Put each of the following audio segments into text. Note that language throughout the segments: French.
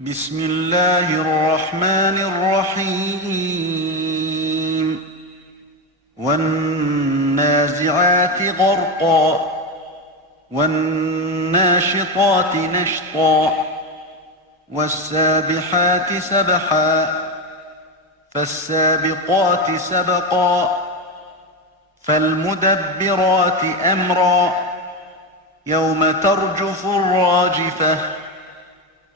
بسم الله الرحمن الرحيم والنازعات غرقا والناشطات نشطا والسابحات سبحا فالسابقات سبقا فالمدبرات أمرا يوم ترجف الراجفة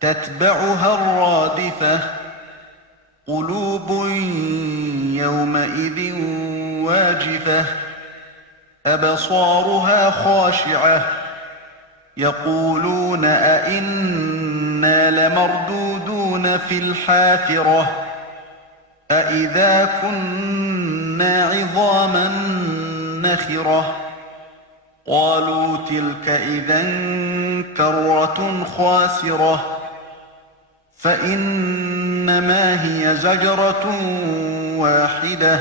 تتبعها الرادفة قلوب يومئذ واجفة أبصارها خاشعة يقولون أئنا لمردودون في الحافرة أئذا كنا عظاما نخرة قالوا تلك إذا كرة خاسرة فإنما هي زجرة واحدة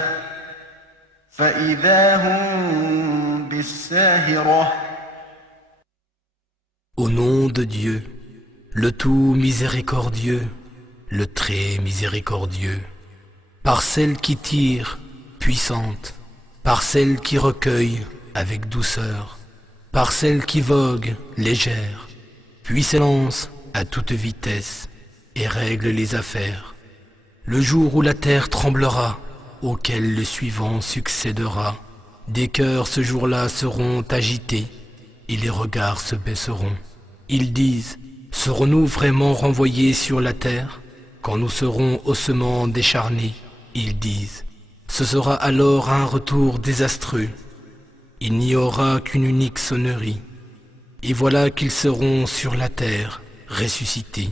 فإذا هم بالساهرة. Au nom de Dieu, le tout miséricordieux, le très miséricordieux, par celle qui tire, puissante, par celle qui recueille, avec douceur, par celle qui vogue, légère, puis s'élance à toute vitesse et règle les affaires. Le jour où la terre tremblera, auquel le suivant succédera, des cœurs ce jour-là seront agités et les regards se baisseront. Ils disent, serons-nous vraiment renvoyés sur la terre quand nous serons ossements décharnés? Ils disent, ce sera alors un retour désastreux. Il n'y aura qu'une unique sonnerie. Et voilà qu'ils seront sur la terre, ressuscités.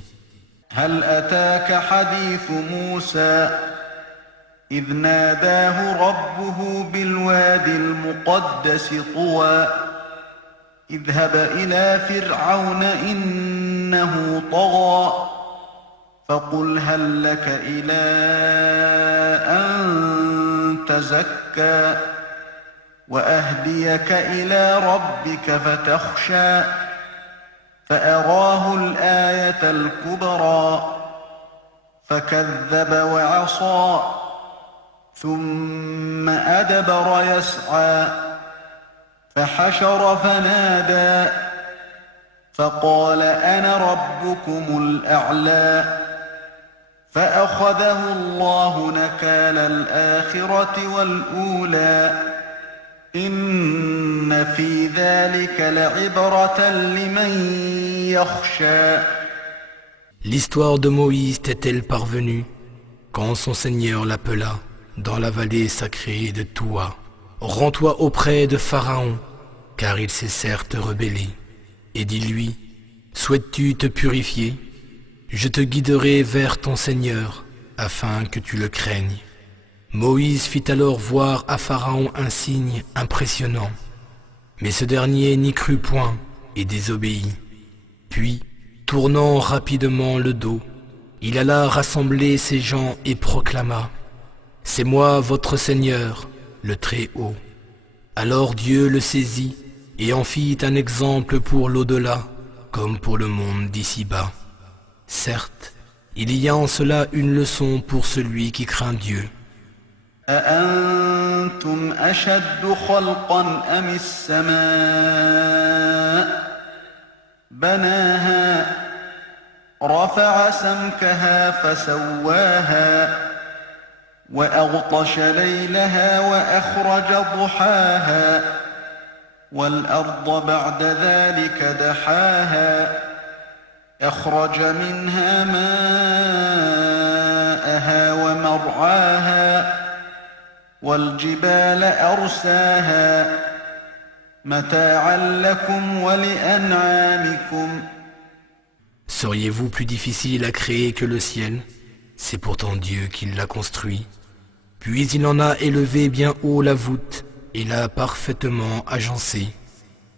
هل أتاك حديث موسى إذ ناداه ربه بالوادي المقدس طوى اذهب إلى فرعون إنه طغى فقل هل لك إلى أن تزكى وأهديك إلى ربك فتخشى فأراه الآية الكبرى فكذب وعصى ثم أدبر يسعى فحشر فنادى فقال أنا ربكم الأعلى فأخذه الله نكال الآخرة والأولى إن في ذلك لعبرة لمن يخشى. L'histoire de Moïse t'est-elle parvenue quand son Seigneur l'appela dans la vallée sacrée de Toua? Rends-toi auprès de Pharaon, car il s'est certes rebellé, et dis-lui, souhaites-tu te purifier? Je te guiderai vers ton Seigneur, afin que tu le craignes. Moïse fit alors voir à Pharaon un signe impressionnant, mais ce dernier n'y crut point et désobéit. Puis, tournant rapidement le dos, il alla rassembler ses gens et proclama « C'est moi votre Seigneur, le Très-Haut ». Alors Dieu le saisit et en fit un exemple pour l'au-delà, comme pour le monde d'ici-bas. Certes, il y a en cela une leçon pour celui qui craint Dieu. أأنتم أشد خلقا أم السماء بناها رفع سمكها فسواها وأغطش ليلها وأخرج ضحاها والأرض بعد ذلك دحاها أخرج منها ماءها ومرعاها والجبال أرساها متاعا لكم ولأنعامكم. Seriez-vous plus difficile à créer que le ciel? C'est pourtant Dieu qui l'a construit. Puis il en a élevé bien haut la voûte et l'a parfaitement agencée.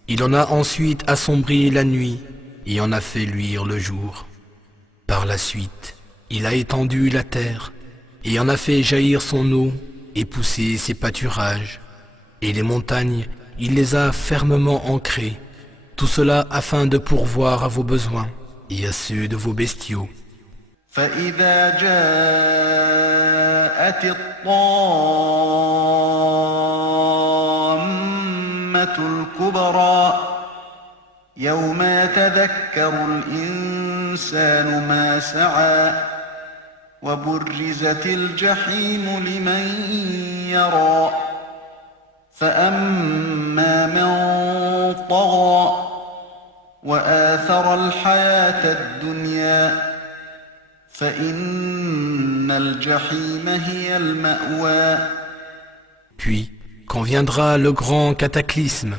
Il en a ensuite assombri la nuit et en a fait luire le jour. Par la suite, il a étendu la terre et en a fait jaillir son eau et pousser ses pâturages. Et les montagnes, il les a fermement ancrées. Tout cela afin de pourvoir à vos besoins et à ceux de vos bestiaux. فإذا جاءت الطامة الكبرى يوم يتذكر الإنسان ما سعى وبرزت الجحيم لمن يرى فأما من طغى وآثر الحياة الدنيا فإن الجحيم هي المأوى. Puis, quand viendra le grand cataclysme,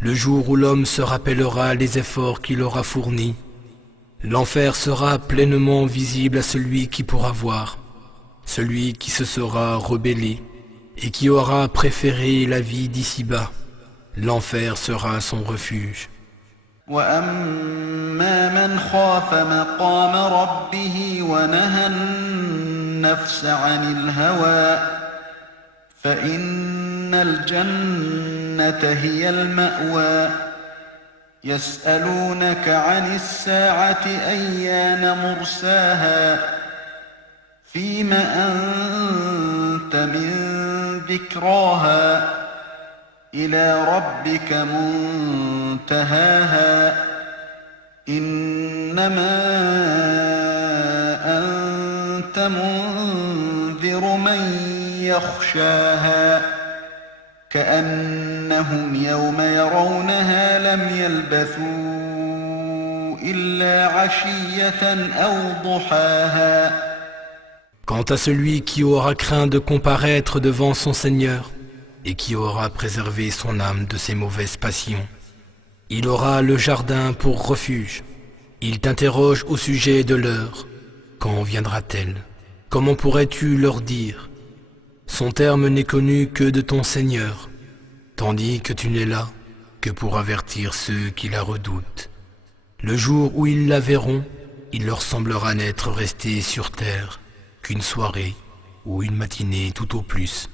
le jour où l'homme se rappellera les efforts qu'il aura fournis, l'enfer sera pleinement visible à celui qui pourra voir, celui qui se sera rebellé et qui aura préféré la vie d'ici-bas. L'enfer sera son refuge. وأما من خاف مقام ربه ونهى النفس عن الهوى فإن الجنة هي المأوى. يسألونك عن الساعة أيان مرساها فيم أنت من ذكراها إلى ربك منتهاها إنما أنت منذر من يخشاها كأنهم يوم يرونها لم يلبثوا إلا عشية أو ضحاها. Quant à celui qui aura craint de comparaître devant son Seigneur et qui aura préservé son âme de ses mauvaises passions, il aura le jardin pour refuge. Il t'interroge au sujet de l'heure. Quand viendra-t-elle? Comment pourrais-tu leur dire? Son terme n'est connu que de ton Seigneur, tandis que tu n'es là que pour avertir ceux qui la redoutent. Le jour où ils la verront, il leur semblera n'être resté sur terre qu'une soirée ou une matinée tout au plus.